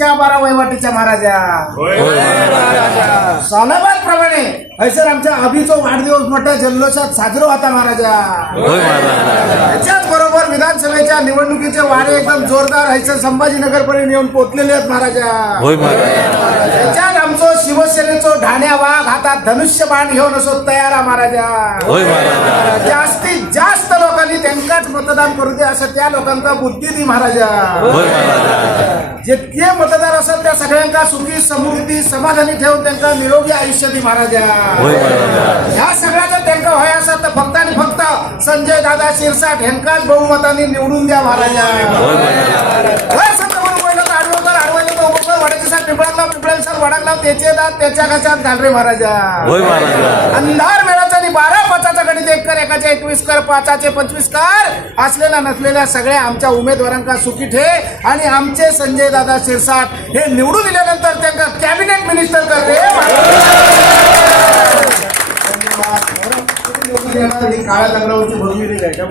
बारा वहिवाटीच्या महाराजा. सालाबाद प्रमाणे हैसर आमच्या अभिचो वाढदिवस मोठ्या जल्लोषात साजरा होता महाराजा. होय महाराज. त्याच्याच बरोबर विधानसभेच्या निवडणुकीचे वारे एकदम जोरदार हैसर संभाजीनगर पर्यंत येऊन पोहोचलेले आहेत महाराजा. होय महाराज. त्याच्यात आमचो शिवसेनेचो ढाण्या वाघ हातात धनुष्य बाण घेऊन असो तयार आहे महाराजा. मतदान करू दे असं त्या लोकांका बुद्धी दी महाराजा. जितके मतदार असत त्या सगळ्यांका सुखी समृद्धी समाधानी ठेवून त्यांना निरोगी आयुष्य दी महाराजा. होय सगळ्याचं त्यांना होय असत तर फक्त आणि फक्त संजय दादा शिरसाट ह्यांकाच बहुमतांनी निवडून द्या महाराजा. पिंपळाला पिंपळाला वडाकला त्याचे दात त्याच्या कशात घाल रे महाराज. अंधार एकाचे एकवीस कर पाचाचे पंचवीस कर. असलेल्या नसलेल्या सगळ्या आमच्या उमेदवारांका सुखी ठे. आणि आमचे संजय दादा शिरसाट हे निवडून दिल्यानंतर त्यांना कॅबिनेट मिनिस्टर करते काळ्या लग्नावरची भूमी आहे का